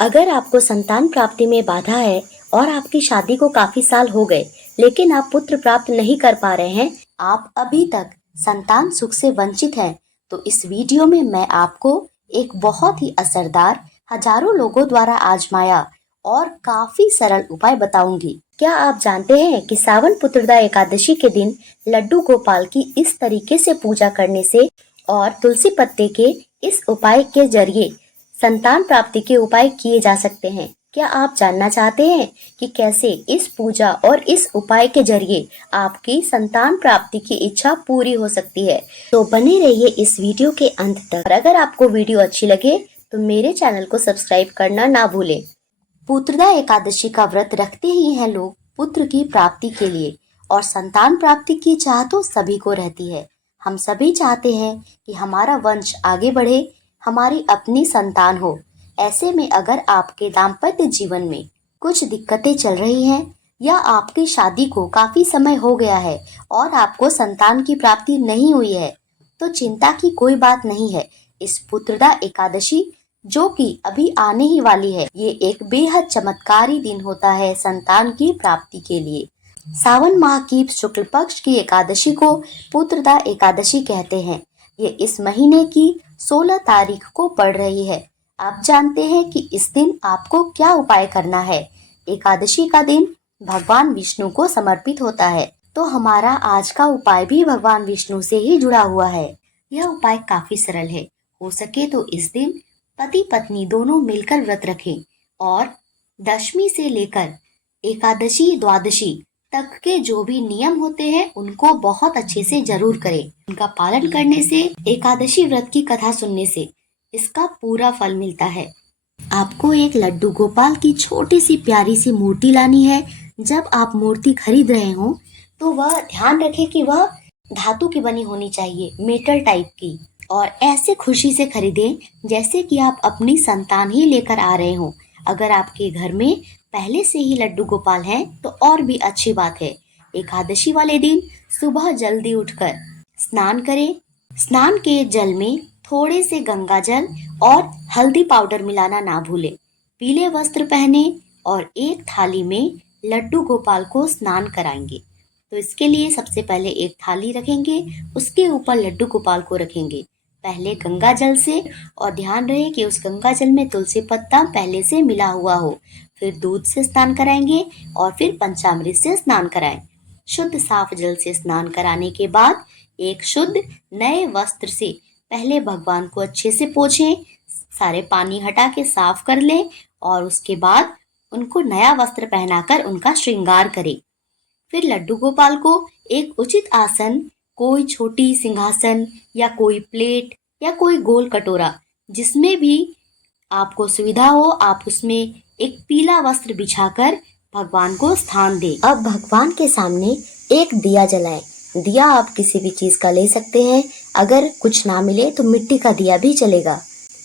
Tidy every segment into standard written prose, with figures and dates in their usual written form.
अगर आपको संतान प्राप्ति में बाधा है और आपकी शादी को काफी साल हो गए लेकिन आप पुत्र प्राप्त नहीं कर पा रहे हैं, आप अभी तक संतान सुख से वंचित हैं, तो इस वीडियो में मैं आपको एक बहुत ही असरदार, हजारों लोगों द्वारा आजमाया और काफी सरल उपाय बताऊंगी। क्या आप जानते हैं कि सावन पुत्रदा एकादशी के दिन लड्डू गोपाल की इस तरीके से पूजा करने से और तुलसी पत्ते के इस उपाय के जरिए संतान प्राप्ति के उपाय किए जा सकते हैं। क्या आप जानना चाहते हैं कि कैसे इस पूजा और इस उपाय के जरिए आपकी संतान प्राप्ति की इच्छा पूरी हो सकती है? तो बने रहिए इस वीडियो के अंत तक। और अगर आपको वीडियो अच्छी लगे तो मेरे चैनल को सब्सक्राइब करना ना भूलें। पुत्रदा एकादशी का व्रत रखते ही हैं लोग पुत्र की प्राप्ति के लिए, और संतान प्राप्ति की चाह तो सभी को रहती है। हम सभी चाहते हैं कि हमारा वंश आगे बढ़े, हमारी अपनी संतान हो। ऐसे में अगर आपके दाम्पत्य जीवन में कुछ दिक्कतें चल रही हैं या आपकी शादी को काफी समय हो गया है और आपको संतान की प्राप्ति नहीं हुई है, तो चिंता की कोई बात नहीं है। इस पुत्रदा एकादशी जो कि अभी आने ही वाली है, ये एक बेहद चमत्कारी दिन होता है संतान की प्राप्ति के लिए। सावन माह की शुक्ल पक्ष की एकादशी को पुत्रदा एकादशी कहते हैं। ये इस महीने की 16 तारीख को पड़ रही है। आप जानते हैं कि इस दिन आपको क्या उपाय करना है। एकादशी का दिन भगवान विष्णु को समर्पित होता है, तो हमारा आज का उपाय भी भगवान विष्णु से ही जुड़ा हुआ है। यह उपाय काफी सरल है। हो सके तो इस दिन पति पत्नी दोनों मिलकर व्रत रखें और दशमी से लेकर एकादशी द्वादशी तक के जो भी नियम होते हैं उनको बहुत अच्छे से जरूर करें। उनका पालन करने से, एकादशी व्रत की कथा सुनने से इसका पूरा फल मिलता है। आपको एक लड्डू गोपाल की छोटी सी प्यारी सी मूर्ति लानी है। जब आप मूर्ति खरीद रहे हो तो वह ध्यान रखें कि वह धातु की बनी होनी चाहिए, मेटल टाइप की, और ऐसे खुशी से खरीदें जैसे कि आप अपनी संतान ही लेकर आ रहे हो। अगर आपके घर में पहले से ही लड्डू गोपाल हैं तो और भी अच्छी बात है। एकादशी वाले दिन सुबह जल्दी उठकर स्नान करें। स्नान के जल में थोड़े से गंगा जल और हल्दी पाउडर मिलाना ना भूलें। पीले वस्त्र पहने और एक थाली में लड्डू गोपाल को स्नान कराएंगे। तो इसके लिए सबसे पहले एक थाली रखेंगे, उसके ऊपर लड्डू गोपाल को रखेंगे, पहले गंगा जल से, और ध्यान रहे कि उस गंगा जल में तुलसी पत्ता पहले से मिला हुआ हो। फिर दूध से स्नान कराएंगे और फिर पंचामृत से स्नान कराएं। शुद्ध साफ जल से स्नान कराने के बाद एक शुद्ध नए वस्त्र से पहले भगवान को अच्छे से पोंछें, सारे पानी हटा के साफ कर लें और उसके बाद उनको नया वस्त्र पहनाकर उनका श्रृंगार करें। फिर लड्डू गोपाल को एक उचित आसन, कोई छोटी सिंहासन या कोई प्लेट या कोई गोल कटोरा, जिसमें भी आपको सुविधा हो, आप उसमें एक पीला वस्त्र बिछाकर भगवान को स्थान दें। अब भगवान के सामने एक दिया जलाएं। दिया आप किसी भी चीज का ले सकते हैं। अगर कुछ ना मिले तो मिट्टी का दिया भी चलेगा।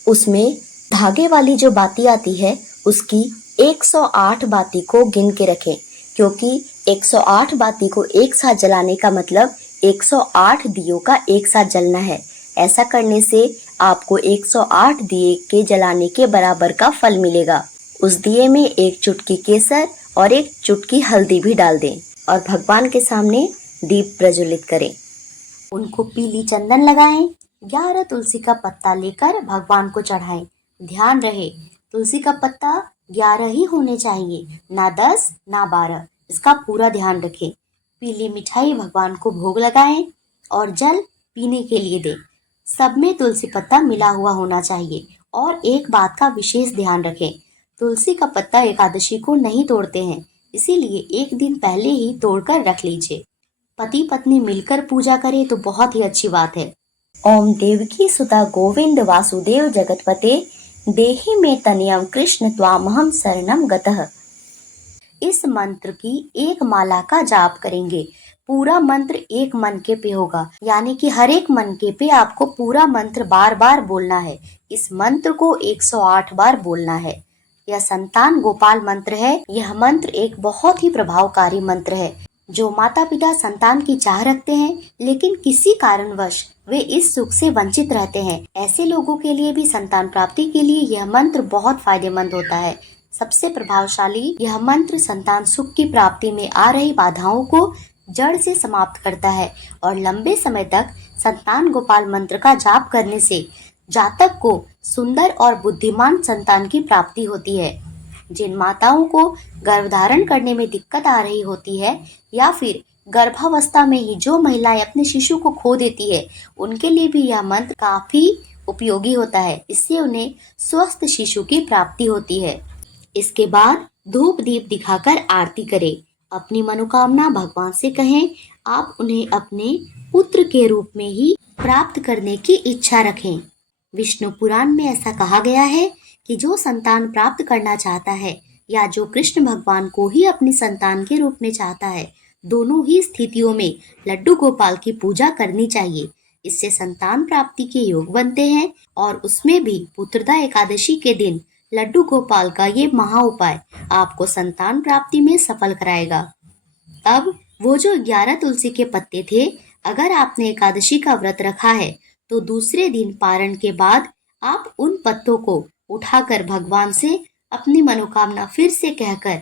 उसमें धागे वाली जो बाती आती है उसकी 108 बाती को गिन के रखें, क्योंकि 108 बाती को एक साथ जलाने का मतलब 108 दियों का एक साथ जलना है। ऐसा करने से आपको 108 दिए के जलाने के बराबर का फल मिलेगा। उस दिए में एक चुटकी केसर और एक चुटकी हल्दी भी डाल दें और भगवान के सामने दीप प्रज्वलित करें। उनको पीली चंदन लगाएं। 11 तुलसी का पत्ता लेकर भगवान को चढ़ाएं। ध्यान रहे तुलसी का पत्ता 11 ही होने चाहिए, ना 10 ना 12। इसका पूरा ध्यान रखें। पीली मिठाई भगवान को भोग लगाएं और जल पीने के लिए दें। सब में तुलसी पत्ता मिला हुआ होना चाहिए। और एक बात का विशेष ध्यान रखें, तुलसी का पत्ता एकादशी को नहीं तोड़ते हैं, इसीलिए एक दिन पहले ही तोड़कर रख लीजिए। पति पत्नी मिलकर पूजा करें तो बहुत ही अच्छी बात है। ओम देवकी सुता गोविंद वासुदेव जगतपते देहि में तनयम कृष्ण त्वामहम शरणम गतः। इस मंत्र की एक माला का जाप करेंगे। पूरा मंत्र एक मनके पे होगा, यानी कि हर एक मनके पे आपको पूरा मंत्र बार बार बोलना है। इस मंत्र को 108 बार बोलना है। यह संतान गोपाल मंत्र है। यह मंत्र एक बहुत ही प्रभावकारी मंत्र है। जो माता पिता संतान की चाह रखते हैं लेकिन किसी कारणवश वे इस सुख से वंचित रहते हैं, ऐसे लोगों के लिए भी संतान प्राप्ति के लिए यह मंत्र बहुत फायदेमंद होता है। सबसे प्रभावशाली यह मंत्र संतान सुख की प्राप्ति में आ रही बाधाओं को जड़ से समाप्त करता है और लंबे समय तक संतान गोपाल मंत्र का जाप करने से जातक को सुंदर और बुद्धिमान संतान की प्राप्ति होती है। जिन माताओं को गर्भधारण करने में दिक्कत आ रही होती है या फिर गर्भावस्था में ही जो महिलाएं अपने शिशु को खो देती है, उनके लिए भी यह मंत्र काफी उपयोगी होता है। इससे उन्हें स्वस्थ शिशु की प्राप्ति होती है। इसके बाद धूप दीप दिखाकर आरती करें। अपनी मनोकामना भगवान से कहें। आप उन्हें अपने पुत्र के रूप में ही प्राप्त करने की इच्छा रखें। विष्णु पुराण में ऐसा कहा गया है कि जो संतान प्राप्त करना चाहता है या जो कृष्ण भगवान को ही अपनी संतान के रूप में चाहता है, दोनों ही स्थितियों में लड्डू गोपाल की पूजा करनी चाहिए। इससे संतान प्राप्ति के योग बनते हैं और उसमें भी पुत्रदा एकादशी के दिन लड्डू गोपाल का ये महा उपाय आपको संतान प्राप्ति में सफल कराएगा। अब वो जो 11 तुलसी के पत्ते थे, अगर आपने एकादशी का व्रत रखा है तो दूसरे दिन पारण के बाद आप उन पत्तों को उठाकर भगवान से अपनी मनोकामना फिर से कहकर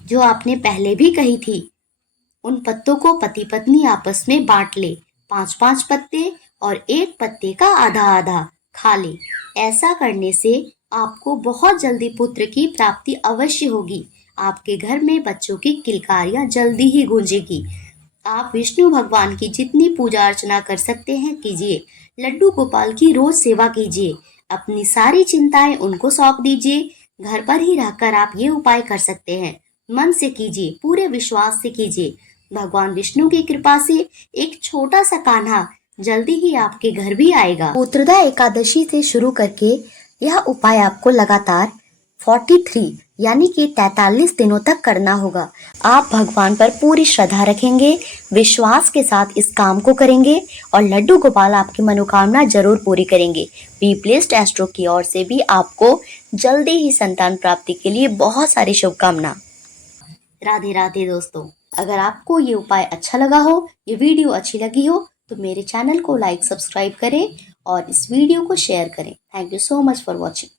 जो आपने पहले भी कही थी, उन पत्तों को पति पत्नी आपस में बांट ले। 5-5 पत्ते और एक पत्ते का आधा आधा खा ले। ऐसा करने से आपको बहुत जल्दी पुत्र की प्राप्ति अवश्य होगी। आपके घर में बच्चों की किलकारियां जल्दी ही गूंजेगी। आप विष्णु भगवान की जितनी पूजा अर्चना कर सकते हैं कीजिए। लड्डू गोपाल की रोज सेवा कीजिए। अपनी सारी चिंताएं उनको सौंप दीजिए। घर पर ही रहकर आप ये उपाय कर सकते हैं। मन से कीजिए, पूरे विश्वास से कीजिए। भगवान विष्णु की कृपा से एक छोटा सा कान्हा जल्दी ही आपके घर भी आएगा। पुत्रदा एकादशी से शुरू करके यह उपाय आपको लगातार 43 यानी कि 43 दिनों तक करना होगा। आप भगवान पर पूरी श्रद्धा रखेंगे, विश्वास के साथ इस काम को करेंगे और लड्डू गोपाल आपकी मनोकामना जरूर पूरी करेंगे। बी प्लेस्ड एस्ट्रो की ओर से भी आपको जल्दी ही संतान प्राप्ति के लिए बहुत सारी शुभकामना। राधे राधे दोस्तों, अगर आपको ये उपाय अच्छा लगा हो, ये वीडियो अच्छी लगी हो तो मेरे चैनल को लाइक सब्सक्राइब करें और इस वीडियो को शेयर करें। Thank you so much for watching.